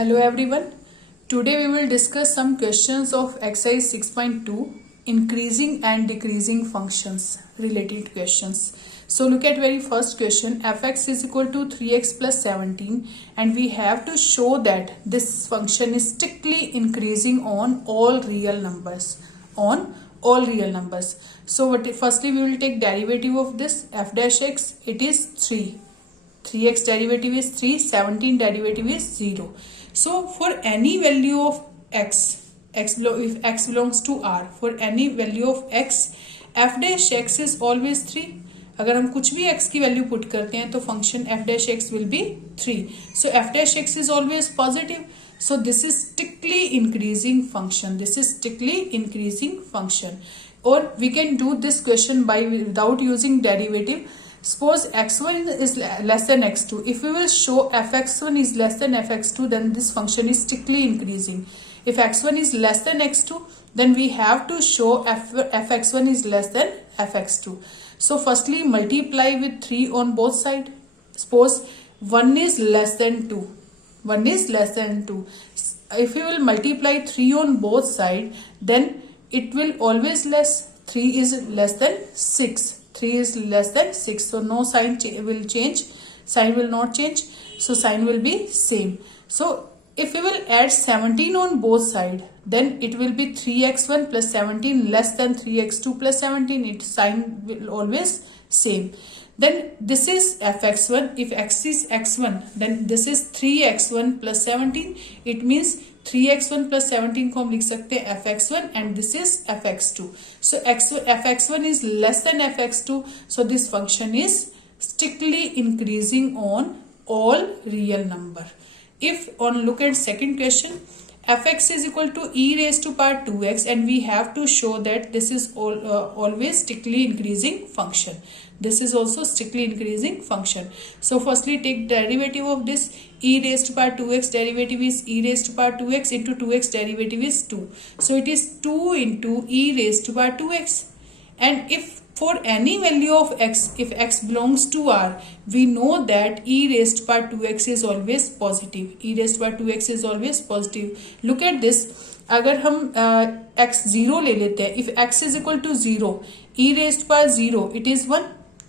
Hello everyone. Today we will discuss some questions of exercise 6.2 increasing and decreasing functions related questions. So look at very first question. Fx is equal to 3x plus 17 and we have to show that this function is strictly increasing on all real numbers. So firstly we will take derivative of this f dash x. It is 3. 3x derivative is 3, 17 derivative is 0. So for any value of if x belongs to R, for any value of x, f dash x is always 3. अगर हम कुछ भी x की value put करते हैं तो function f dash x will be 3. So f dash x is always positive. So this is strictly increasing function. Or we can do this question without using derivative. Suppose x1 is less than x2. If we will show fx1 is less than fx2, then this function is strictly increasing. If x1 is less than x2, then we have to show fx1 is less than fx2. So firstly multiply with 3 on both sides. Suppose 1 is less than 2. If we will multiply 3 on both sides, then it will always less. 3 is less than 6. 3 is less than 6. So no sign will change. Sign will not change. So sign will be same. So if we will add 17 on both sides, then it will be 3x1 plus 17 less than 3x2 plus 17. Its sign will always same. Then this is fx1. If x is x1, then this is 3x1 plus 17. It means 3x1 plus 17 को हम लिख सकते हैं fx1 and this is fx2. So fx1 is less than fx2. So this function is strictly increasing on all real number. If look at second question, fx is equal to e raised to power 2x and we have to show that this is always strictly increasing function. This is also strictly increasing function. So firstly take derivative of this. E raised to power 2x derivative is e raised to power 2x into 2x derivative is 2. So it is 2 into e raised to power 2x. And if for any value of x, if x belongs to R, we know that e raised to power 2x is always positive. E raised to power 2x is always positive. Look at this. अगर हम x 0 ले लेते हैं, if x is equal to 0, e raised to power 0, it is 1.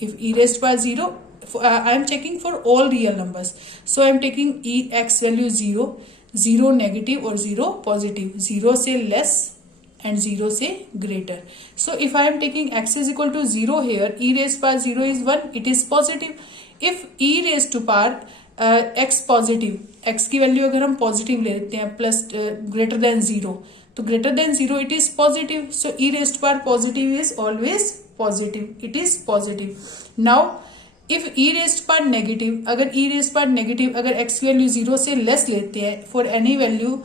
If e raised to power 0, I am checking for all real numbers. So I am taking x value 0, 0 negative or 0 positive, 0 से less and 0 से greater. So if I am taking x is equal to 0 here, e raised to power 0 is 1, it is positive. If e raised to power x positive, x की value अगर हम positive ले लेते हैं plus greater than 0, तो greater than 0 it is positive. So e raised to power positive is always positive. It is positive. Now if e raised to power negative, अगर e raised to power negative अगर x value 0 से less लेते हैं for any value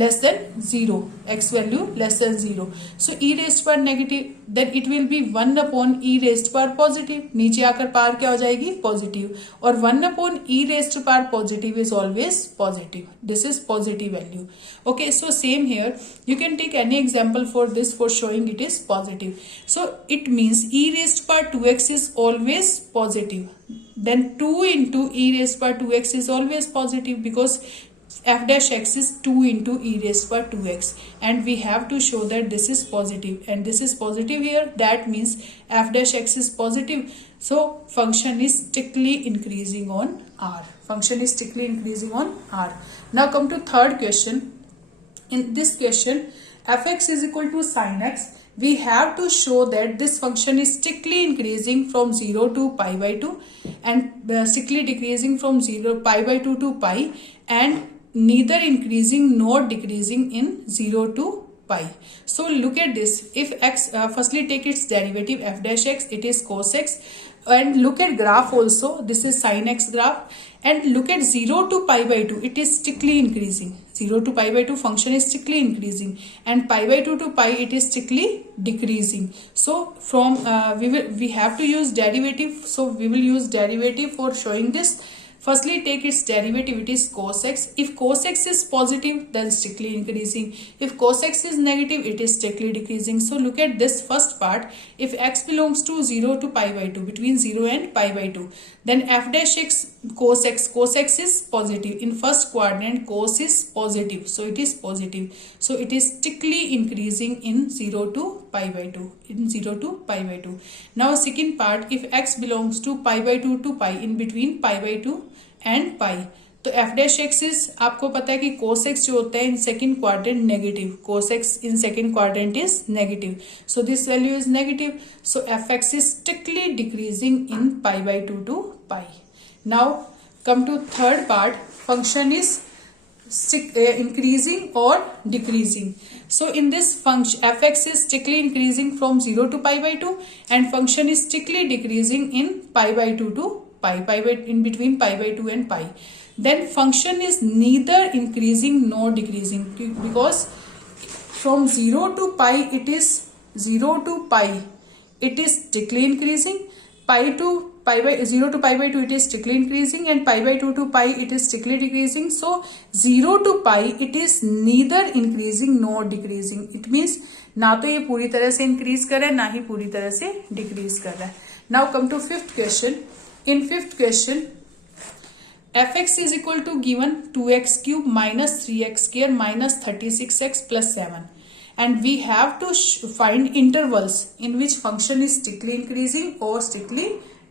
less than 0, x value less than 0, so e raised to power negative, then it will be 1 upon e raised to power positive. नीचे आकर power क्या हो जाएगी positive, और 1 upon e raised to power positive is always positive. This is positive value. Okay, so same here, you can take any example for this for showing it is positive. So it means e raised to power 2x is always positive. Then 2 into e raised to power 2x is always positive because f dash x is 2 into e raised to power 2x and we have to show that this is positive and this is positive here. That means f dash x is positive. So function is strictly increasing on R. Now come to third question. In this question, fx is equal to sin x. We have to show that this function is strictly increasing from 0 to pi by 2 and strictly decreasing from pi by 2 to pi and neither increasing nor decreasing in 0 to pi. So look at this. If x, firstly take its derivative f dash x, it is cos x, and look at graph also, this is sin x graph, and look at 0 to pi by 2, it is strictly increasing. 0 to pi by 2 function is strictly increasing and pi by 2 to pi it is strictly decreasing. So from we have to use derivative, so we will use derivative for showing this. Firstly, take its derivative, it is cos x. If cos x is positive, then strictly increasing. If cos x is negative, it is strictly decreasing. So look at this first part. If x belongs to 0 to pi by 2, between 0 and pi by 2, then f dash x cos x is positive. In first quadrant, cos is positive, so it is positive. So it is strictly increasing in 0 to pi by 2. In 0 to pi by 2. Now second part, if x belongs to pi by 2 to pi, in between pi by 2 and pi, तो F dash x is, आपको पता है कि cos x जो होता है in second quadrant negative, cos x in second quadrant is negative, so this value is negative, so f x is strictly decreasing in pi by 2 to pi. Now come to third part, function is increasing or decreasing. So in this function, fx is strictly increasing from 0 to pi by 2 and function is strictly decreasing in pi by 2 to pi by in between pi by 2 and pi. Then function is neither increasing nor decreasing, because from 0 to pi it is 0 to pi it is strictly increasing, pi to pi by 0 to pi by 2 it is strictly increasing and pi by 2 to pi it is strictly decreasing. So 0 to pi it is neither increasing nor decreasing. It means ना तो ये पूरी तरह से increase कर रहा है ना ही पूरी तरह से डिक्रीज कर रहा है. Now come to fifth question. In fifth question fx is equal to given 2x cube minus 3x square minus 36x plus 7, and we have to find intervals in which function is strictly increasing or strictly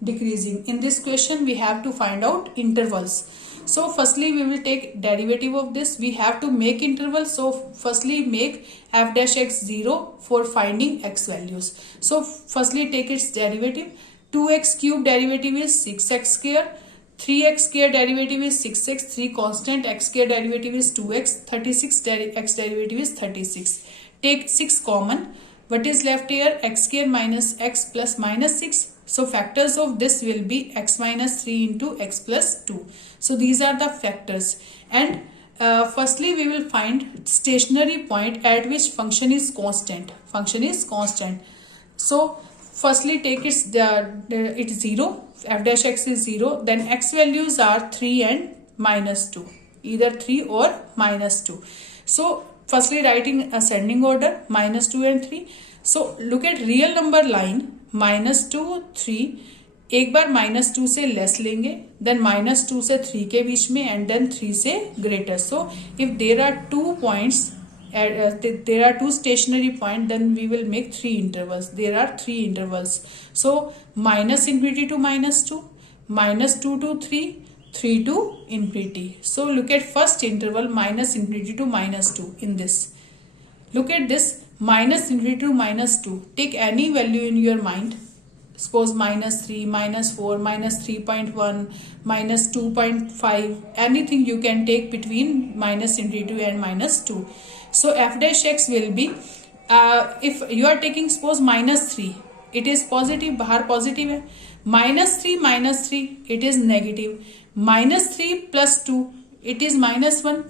decreasing. In this question we have to find out intervals. So firstly we will take derivative of this. We have to make intervals. So firstly make f dash x 0 for finding x values. So firstly take its derivative. 2x cube derivative is 6x square, 3x square derivative is 6x, 3 constant, x square derivative is 2x, 36 x derivative is 36. Take 6 common. What is left here? X square minus x plus minus 6. So factors of this will be x minus 3 into x plus 2. So these are the factors. And firstly we will find stationary point at which function is constant. Function is constant. So firstly take its 0, f dash x is 0, then x values are 3 and minus 2, either 3 or minus 2. So firstly writing ascending order, minus 2 and 3. So look at real number line, minus 2 3, एक बार minus 2 से less लेंगे, then minus 2 से 3 के बीच में and then 3 से greater. So if there are 2 points, there are 2 stationary points, then we will make 3 intervals. There are 3 intervals. So minus infinity to minus 2, minus 2 to 3, 3 to infinity. So look at first interval, minus infinity to minus 2 in this. Look at this, minus infinity to minus 2. Take any value in your mind. Suppose minus 3, minus 4, minus 3.1, minus 2.5, anything you can take between minus infinity and minus 2. So f dash x will be, if you are taking suppose minus 3, it is positive, बाहर positive है, minus 3, it is negative, minus 3 plus 2, it is minus 1,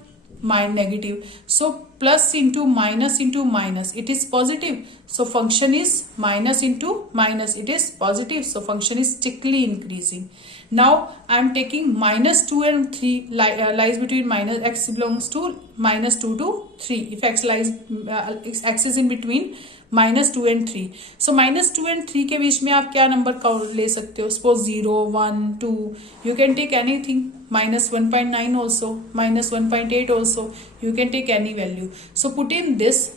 negative. So plus into minus, it is positive. So function is minus into minus, it is positive. So function is strictly increasing. Now I am taking minus 2 and 3 lies between minus, x belongs to minus 2 to 3. If x lies x is in between minus 2 and 3. So minus 2 and 3 के बीच में आप क्या number ले सकते हो? Suppose 0, 1, 2. You can take anything. Minus 1.9 also, minus 1.8 also. You can take any value. So put in this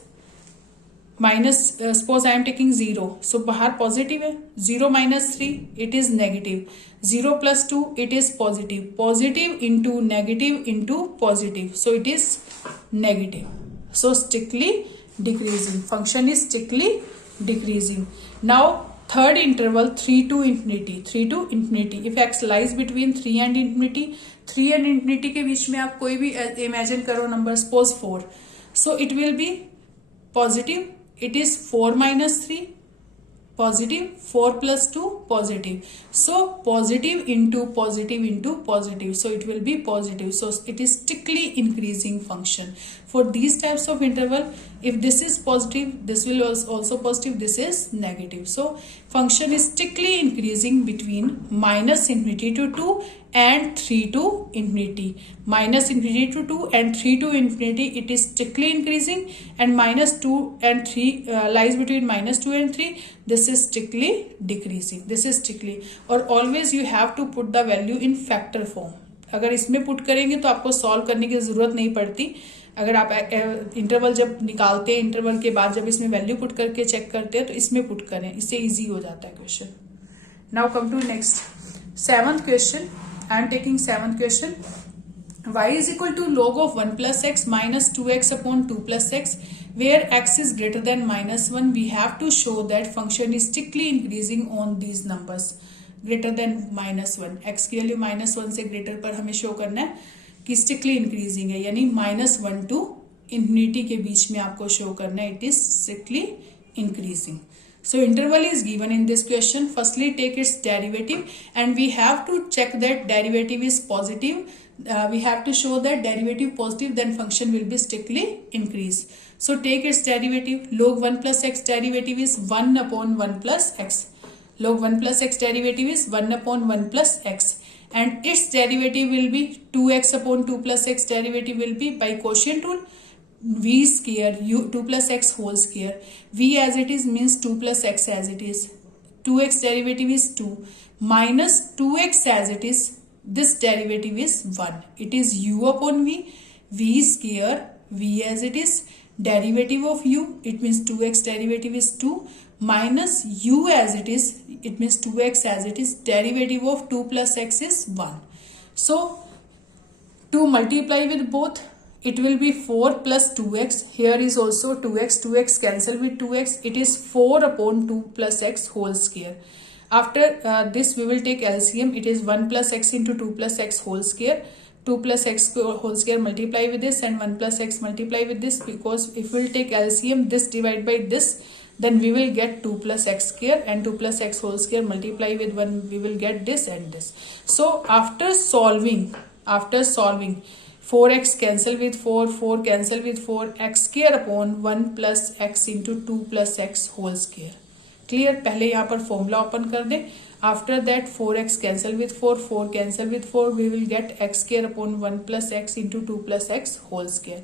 minus, suppose I am taking 0. So बाहर positive है. 0 minus 3, it is negative. 0 plus 2, it is positive. Positive into positive. So it is negative. So strictly decreasing. Function is strictly decreasing. Now third interval, 3 to infinity. 3 to infinity. If x lies between 3 and infinity, 3 and infinity के बीच में आप कोई भी imagine करो number, suppose 4. So it will be positive. It is 4 minus 3, positive, 4 plus 2, positive. So positive into positive. So it will be positive. So it is strictly increasing function. For these types of interval, if this is positive, this will also positive, this is negative. So function is strictly increasing between minus infinity to 2 and 3 to infinity. Minus infinity to 2 and 3 to infinity, it is strictly increasing, and minus 2 and 3 lies between minus 2 and 3. This is strictly decreasing. This is strictly, or always you have to put the value in factor form. अगर इसमें put करेंगे तो आपको solve करने की ज़रूरत नहीं पड़ती. अगर आप इंटरवल जब निकालते हैं, इंटरवल के बाद जब इसमें वैल्यू पुट करके चेक करते हैं तो इसमें पुट करें, इससे इजी हो जाता है question. Now come to next 7th question. I am taking 7th question. Y is equal to log of 1 plus x minus 2x upon 2 plus x, where x is greater than minus 1. We have to show that function is strictly increasing on these numbers greater than minus 1. x की value minus 1 से greater पर हमें show करना है कि strictly increasing है, यानी minus 1 to infinity के बीच में आपको शो करना है. It is strictly increasing. So interval is given in this question. Firstly take its derivative, and we have to check that derivative is positive. We have to show that derivative positive, then function will be strictly increase. So take its derivative. Log 1 plus x derivative is 1 upon 1 plus x. Log 1 plus x derivative is 1 upon 1 plus x, and its derivative will be 2x upon 2 plus x derivative will be by quotient rule. V square 2 plus x whole square. V as it is means 2 plus x as it is. 2x derivative is 2 minus 2x as it is. This derivative is 1. It is u upon v. V square v as it is. Derivative of u, it means 2x derivative is 2 minus u as it is. It means 2x as it is. Derivative of 2 plus x is 1. So to multiply with both, it will be 4 plus 2x. Here is also 2x. 2x cancel with 2x. It is 4 upon 2 plus x whole square. After this we will take LCM. It is 1 plus x into 2 plus x whole square. 2 plus x whole square multiply with this, and 1 plus x multiply with this, because if we will take LCM, this divide by this, then we will get 2 plus x square, and 2 plus x whole square multiply with 1, we will get this and this. So after solving 4x cancel with 4, 4 cancel with 4, x square upon 1 plus x into 2 plus x whole square. Clear? पहले यहाँ पर formula open कर दें. After that 4x cancel with 4, 4 cancel with 4, we will get x square upon 1 plus x into 2 plus x whole square.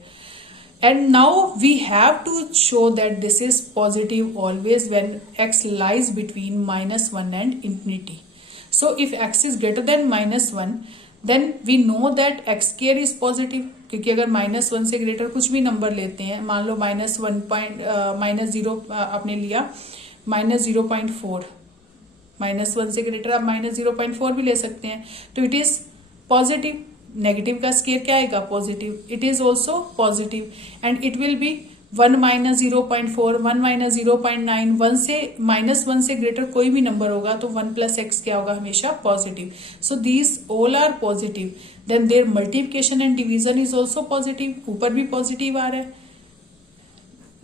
And now we have to show that this is positive always when x lies between minus 1 and infinity. So if x is greater than minus 1, then we know that x square is positive, क्योंकि अगर minus 1 से greater कुछ भी number लेते हैं, मान लो minus 0 आपने लिया, माइनस 0.4, माइनस 1 से ग्रेटर आप माइनस 0.4 भी ले सकते हैं, तो इट इज पॉजिटिव. नेगेटिव का स्केयर क्या आएगा? Positive. It is also positive, and it will be 1 minus 0.4, 1 minus 0.9. 1 से माइनस 1 से ग्रेटर कोई भी नंबर होगा तो 1 प्लस एक्स क्या होगा? हमेशा positive. So these all are positive. Then there multiplication and division is also positive. ऊपर भी पॉजिटिव आ रहा है.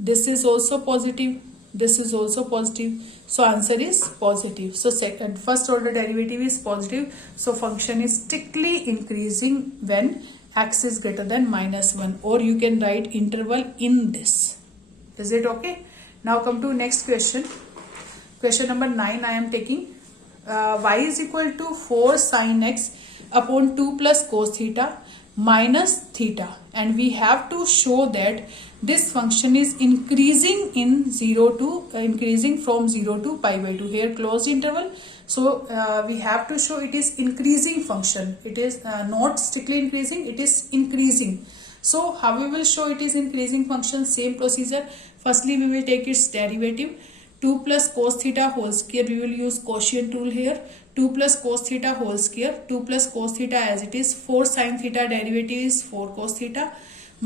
This is also positive. This is also positive. So answer is positive. So second, first order derivative is positive. So function is strictly increasing when x is greater than minus 1, or you can write interval in this. Is it okay? Now come to next question. Question number 9 I am taking. Y is equal to 4 sin x upon 2 plus cos theta minus theta, and we have to show that this function is increasing from 0 to pi by 2. Here closed interval. So we have to show it is increasing function. It is not strictly increasing, it is increasing. So how we will show it is increasing function? Same procedure. Firstly we will take its derivative. 2 plus cos theta whole square, we will use quotient rule here. 2 plus cos theta whole square. 2 plus cos theta as it is. 4 sin theta derivative is 4 cos theta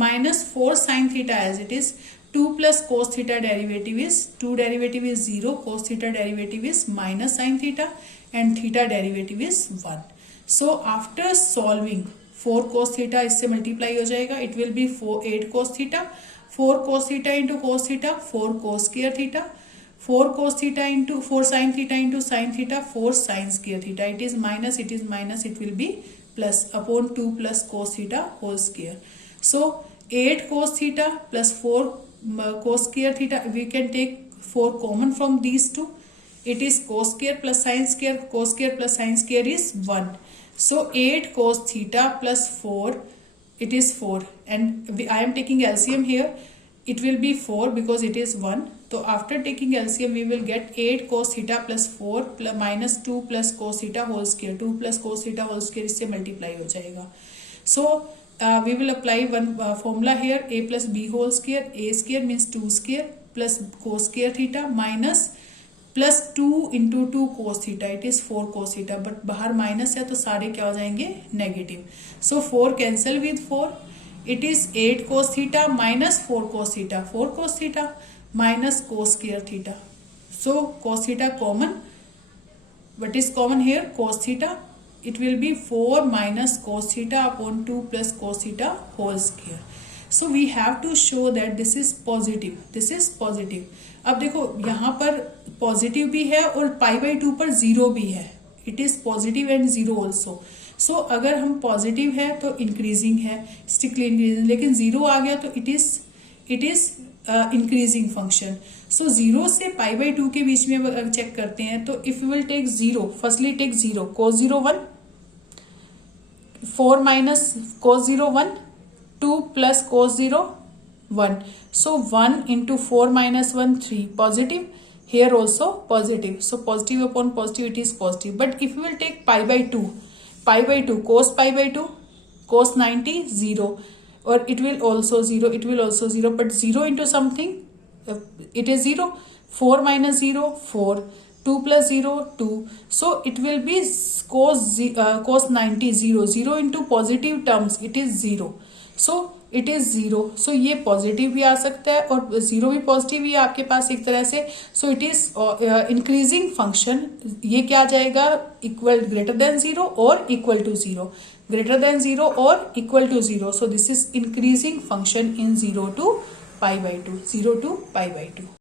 minus 4 sin theta as it is. 2 plus cos theta derivative is 2 derivative is 0, cos theta derivative is minus sin theta, and theta derivative is 1. So after solving 4 cos theta इससे multiply हो जाएगा. It will be 8 cos theta. 4 cos theta into cos theta, 4 cos square theta. 4 cos theta into 4 sin theta into sin theta, 4 sin square theta. It is minus, it will be plus upon 2 plus cos theta whole square. So 8 cos theta plus 4 cos square theta, we can take 4 common from these two. It is cos square plus sin square. Cos square plus sin square is 1. So 8 cos theta plus 4, it is 4, and I am taking LCM here. It will be 4 because it is 1. So after taking LCM, we will get 8 cos theta plus 4 plus minus 2 plus cos theta whole square. 2 plus cos theta whole square इससे multiply हो जाएगा. So we will apply one formula here, a plus b whole square. A square means 2 square plus cos square theta minus plus 2 into 2 cos theta. It is 4 cos theta, but बाहर minus है तो सारे क्या हो जाएंगे, negative. So 4 cancel with 4. It is 8 cos theta minus 4 cos theta. 4 cos theta minus cos square theta. So cos theta common. What is common here? Cos theta. It will be 4 minus cos theta upon 2 plus cos theta whole square. So we have to show that this is positive. This is positive. अब देखो यहाँ पर positive भी है और पाई by 2 पर 0 भी है. It is positive and 0 also. So अगर हम पॉजिटिव है तो इंक्रीजिंग है, स्ट्रिक्टली इंक्रीजिंग, लेकिन 0 आ गया तो इट इज इंक्रीजिंग फंक्शन. सो 0 से पाई बाई 2 के बीच में अगर चेक करते हैं तो if you will take 0, firstly take 0, cos 0 1, 4 minus cos 0 1, 2 plus cos 0 1. So 1 into 4 minus 1 3, positive. Here also positive. So positive upon positive, it is positive. But if you will take pi by 2, cos pi by 2, cos 90 0, or it will also 0, it will also 0, but 0 into something, it is 0. 4 minus 0 4, 2 plus 0 2. So it will be cos 90 0, 0 into positive terms, it is 0. So it is 0. सो ये positive भी आ सकता है और 0 भी positive भी आपके पास एक तरह से. So it is increasing function. ये क्या आ जाएगा, इक्वल ग्रेटर देन 0 और इक्वल टू 0, ग्रेटर देन 0 और equal to 0. So this is increasing function in 0 to pi by 2, 0 to pi by 2.